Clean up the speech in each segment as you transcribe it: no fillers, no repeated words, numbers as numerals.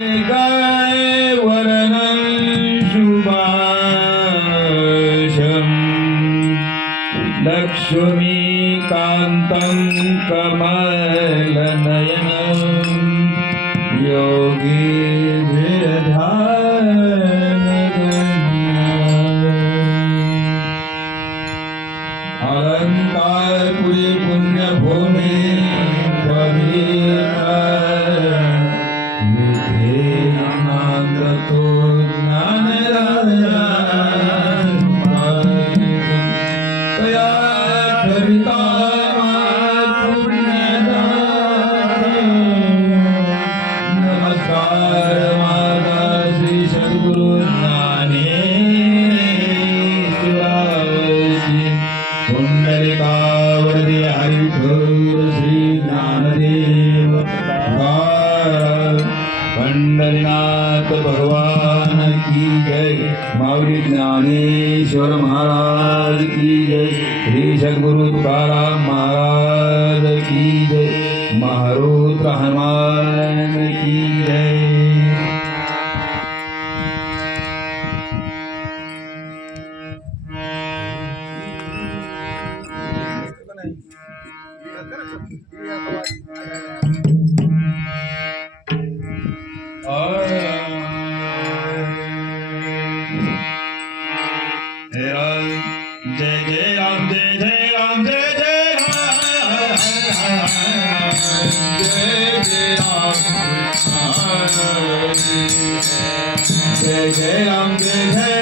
गाय वरनं शुभाशं लक्ष्मीकान्तं कमलनयनं योगीभिर्ध्यानगम्यम् अलङ्कारपुरी पुण्यभूमि पुंडलिकावरदे हरिठोर श्री ज्ञानदेव पंढरीनाथ भगवान की जय। माऊली ज्ञानेश्वर महाराज की जय। श्री सद्गुरु तुकाराम महाराज की जय। महारुद्र हनुमान की जय। जय जय राम जय जय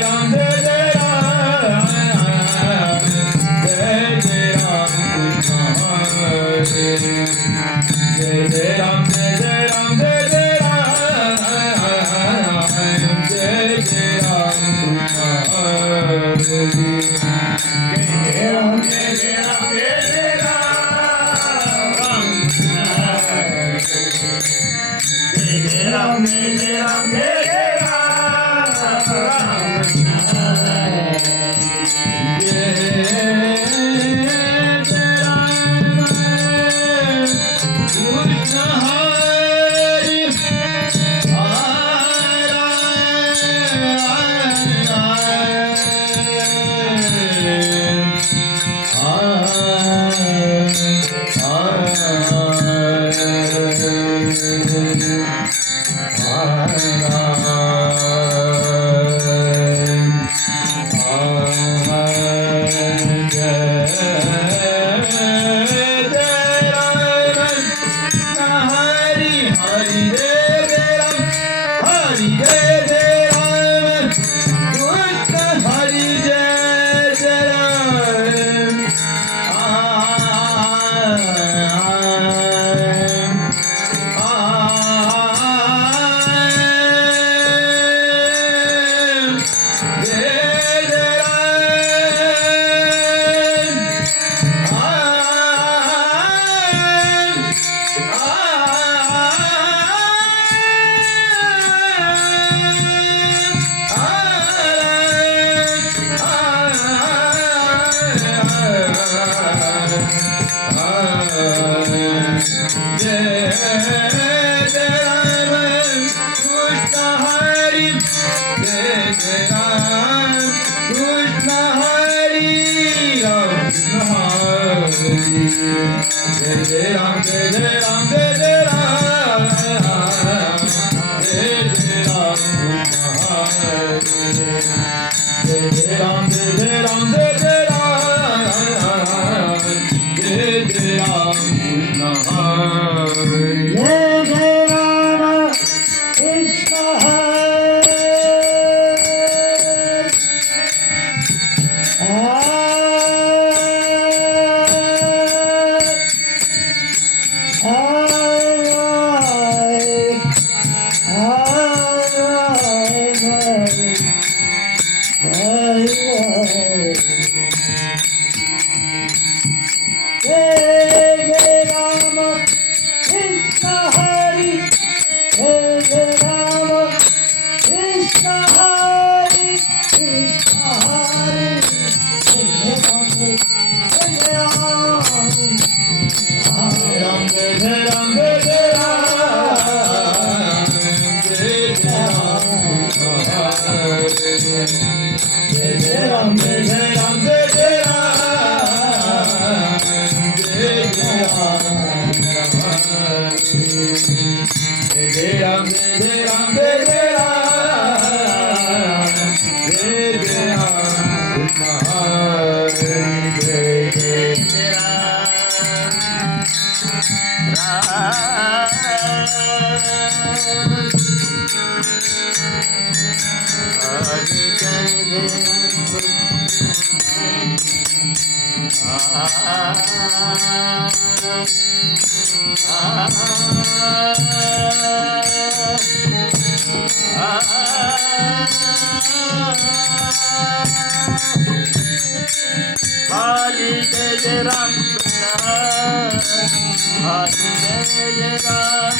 राम जय जय राम जय जय राम जय जय राम जय जय राम जय जय राम जय जय राम जय जय राम जय जय जय जय राम कृष्ण हरी जय जय राम कृष्ण हरी राम हरी जय जय राम जय जय राम जय जय राम जय जय राम कृष्ण हरी जय जय राम जय जय राम जय जय राम जय जय राम कृष्ण हरी जय जय Ram Krishna Hari Ram Jai Jai Ram Jai Jai Ram Jai Jai Ram Jai Jai Ram Jai Jai Ram Jai Jai Ram Jai Jai Ram Jai Jai Ram Jai Jai Ram Jai Jai Ram Jai Jai Ram Krishna Jai Jai Hari Jai Jai Ram Krishna Hari Jai Jai Ram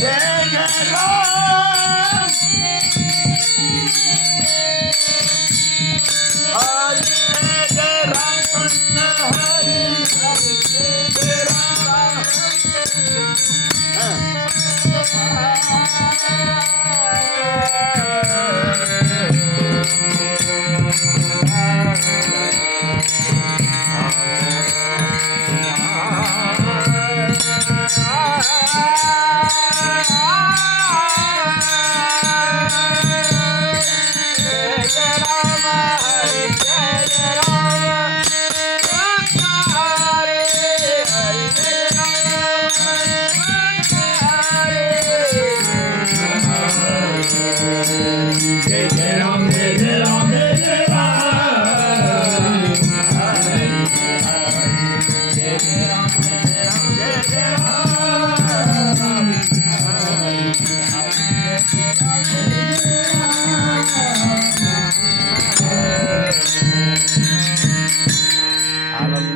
Jai Jai Ram Hari Jai Jai Ram Krishna Hari Jai